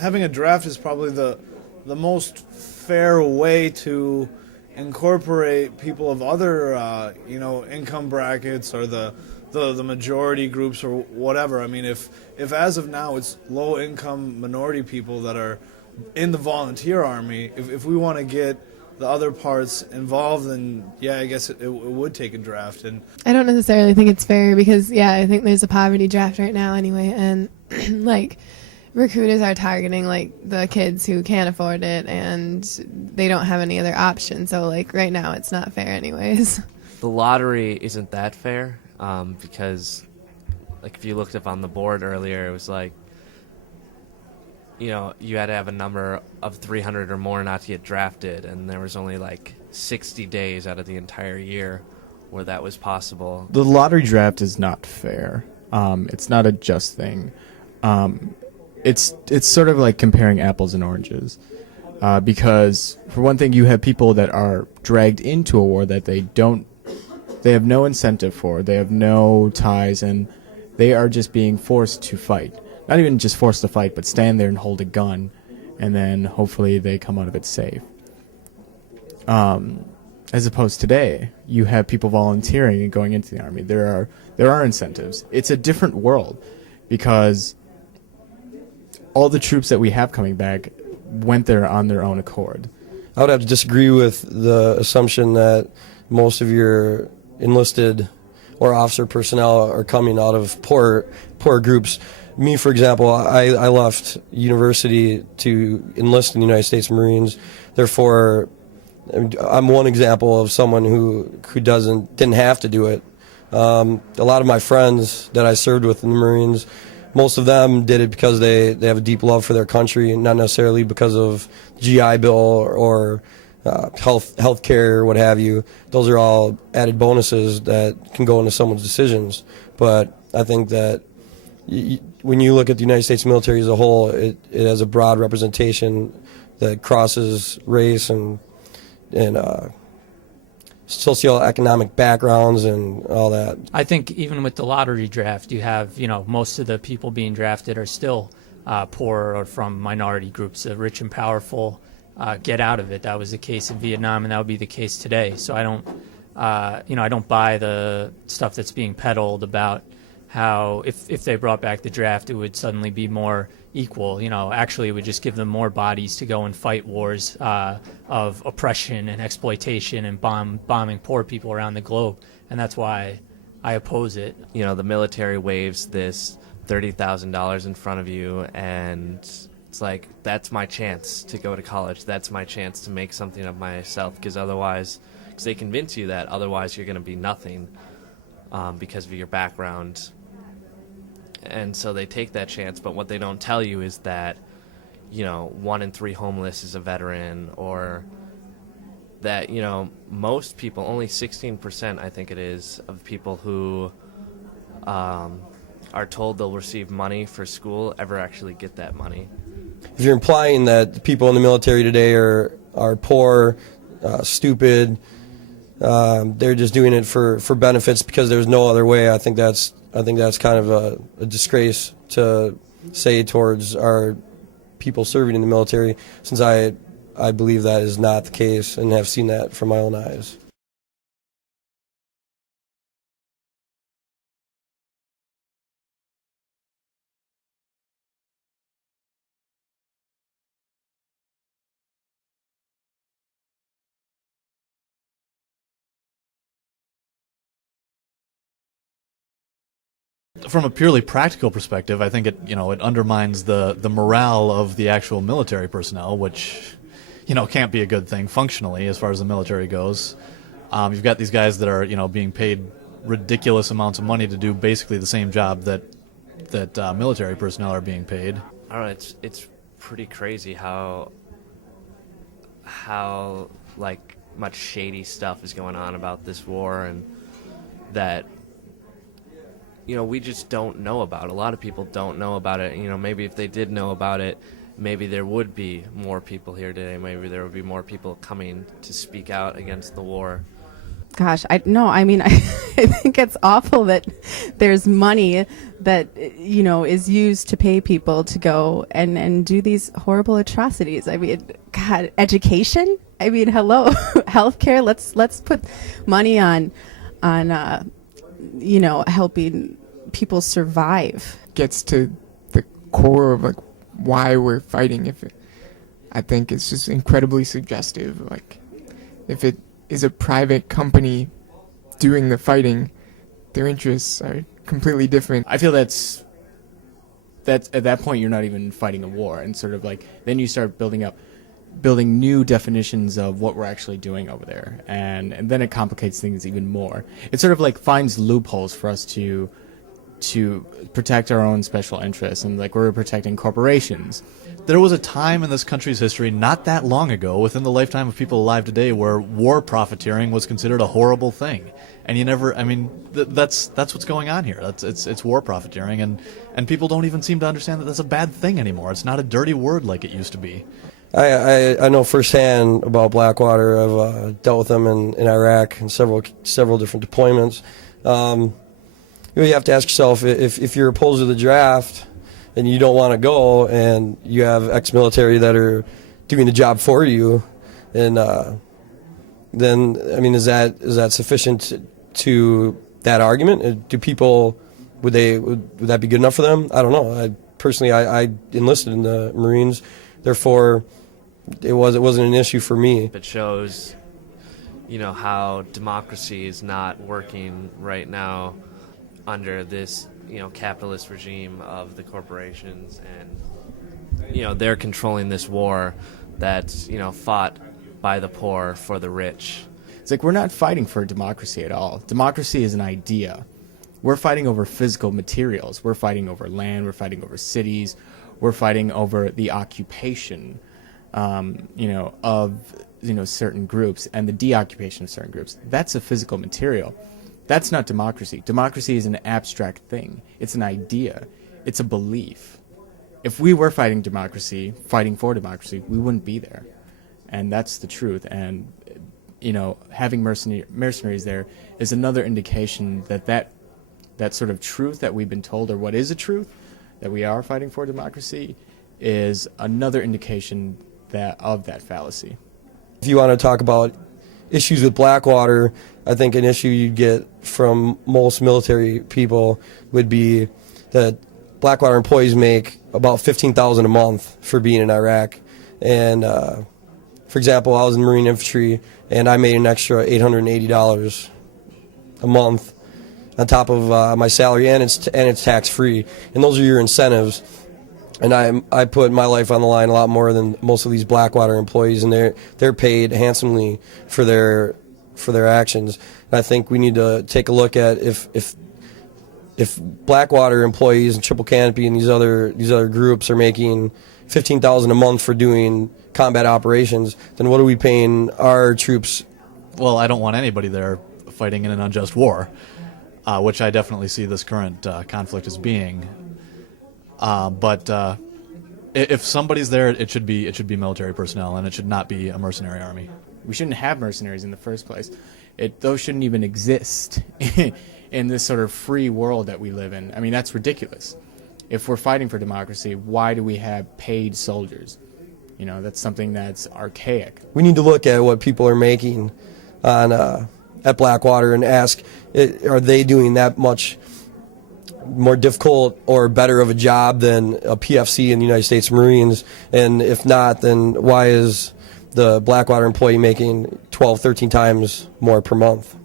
having a draft is probably the most fair way to incorporate people of other income brackets or the majority groups or whatever. I mean, if as of now it's low income minority people that are in the volunteer army, if we want to get the other parts involved, then yeah, I guess it would take a draft. And I don't necessarily think it's fair because, yeah, I think there's a poverty draft right now anyway, and like recruiters are targeting like the kids who can't afford it and they don't have any other option. So like right now it's not fair anyways. The lottery isn't that fair because like if you looked up on the board earlier, it was like, you know, you had to have a number of 300 or more not to get drafted, and there was only like 60 days out of the entire year where that was possible. The lottery draft is not fair. It's not a just thing. It's sort of like comparing apples and oranges, because for one thing, you have people that are dragged into a war that they have no incentive for, they have no ties, and they are just being forced to fight. Not even just forced to fight, but stand there and hold a gun, and then hopefully they come out of it safe. As opposed to today, you have people volunteering and going into the army. There are incentives. It's a different world because all the troops that we have coming back went there on their own accord. I would have to disagree with the assumption that most of your enlisted or officer personnel are coming out of poor groups. Me, for example, I left university to enlist in the United States Marines. Therefore, I'm one example of someone who didn't have to do it. A lot of my friends that I served with in the Marines, most of them did it because they have a deep love for their country, and not necessarily because of GI Bill or health care or what have you. Those are all added bonuses that can go into someone's decisions. But I think that when you look at the United States military as a whole, it has a broad representation that crosses race and socioeconomic backgrounds and all that. I think even with the lottery draft, you have, most of the people being drafted are still poor or from minority groups. The rich and powerful get out of it. That was the case in Vietnam, and that would be the case today. So I don't buy the stuff that's being peddled about how if they brought back the draft, it would suddenly be more equal. Actually, it would just give them more bodies to go and fight wars of oppression and exploitation and bombing poor people around the globe. And that's why I oppose it. The military waves this $30,000 in front of you, and it's like, that's my chance to go to college. That's my chance to make something of myself, because they convince you that otherwise you're going to be nothing because of your background. And so they take that chance, but what they don't tell you is that, 1 in 3 homeless is a veteran, or that, most people, only 16%, I think it is, of people who are told they'll receive money for school ever actually get that money. If you're implying that the people in the military today are poor, stupid, they're just doing it for benefits because there's no other way, I think that's kind of a disgrace to say towards our people serving in the military, since I believe that is not the case and have seen that from my own eyes. From a purely practical perspective, I think it undermines the morale of the actual military personnel, which can't be a good thing functionally as far as the military goes. You've got these guys that are being paid ridiculous amounts of money to do basically the same job that military personnel are being paid. I don't know. It's pretty crazy how like much shady stuff is going on about this war, and that we just don't know about. A lot of people don't know about it. Maybe if they did know about it, maybe there would be more people here today. Maybe there would be more people coming to speak out against the war. Gosh, I mean, I think it's awful that there's money that, is used to pay people to go and do these horrible atrocities. I mean, God, education? I mean, hello, healthcare. Let's put money on helping people survive. Gets to the core of like why we're fighting. I think it's just incredibly suggestive. Like, if it is a private company doing the fighting, their interests are completely different. I feel that's at that point you're not even fighting a war, and sort of like then you start building new definitions of what we're actually doing over there, and then it complicates things even more. It sort of like finds loopholes for us to protect our own special interests, and like we're protecting corporations. There was a time in this country's history not that long ago, within the lifetime of people alive today, where war profiteering was considered a horrible thing. And you never, I mean, that's what's going on here. It's war profiteering, and people don't even seem to understand that that's a bad thing anymore. It's not a dirty word like it used to be. I know firsthand about Blackwater. I've dealt with them in Iraq and several different deployments. You have to ask yourself, if you're opposed to the draft and you don't want to go, and you have ex-military that are doing the job for you, and then I mean, is that sufficient to that argument? Do people would that be good enough for them? I don't know. I enlisted in the Marines, therefore it wasn't an issue for me. It shows, how democracy is not working right now under this, capitalist regime of the corporations, and, they're controlling this war that's, fought by the poor for the rich. It's like we're not fighting for democracy at all. Democracy is an idea. We're fighting over physical materials. We're fighting over land. We're fighting over cities. We're fighting over the occupation, of certain groups, and the deoccupation of certain groups. That's a physical material. That's not democracy. Democracy is an abstract thing. It's an idea. It's a belief. If we were fighting for democracy, we wouldn't be there. And that's the truth. And, having mercenaries there is another indication that sort of truth that we've been told, or what is a truth, that we are fighting for democracy, is another indication of that fallacy. If you want to talk about issues with Blackwater, I think an issue you'd get from most military people would be that Blackwater employees make about $15,000 a month for being in Iraq. And for example, I was in Marine Infantry, and I made an extra $880 a month on top of my salary, and it's tax free. And those are your incentives. And I put my life on the line a lot more than most of these Blackwater employees, and they're paid handsomely for their actions. And I think we need to take a look at if Blackwater employees and Triple Canopy and these other groups are making $15,000 a month for doing combat operations, then what are we paying our troops? Well, I don't want anybody there fighting in an unjust war, which I definitely see this current conflict as being. But if somebody's there, it should be military personnel, and it should not be a mercenary army. We shouldn't have mercenaries in the first place. Those shouldn't even exist in this sort of free world that we live in. I mean, that's ridiculous. If we're fighting for democracy, why do we have paid soldiers? That's something that's archaic. We need to look at what people are making at Blackwater and ask, are they doing that much more difficult or better of a job than a PFC in the United States Marines? And if not, then why is the Blackwater employee making 12, 13 times more per month?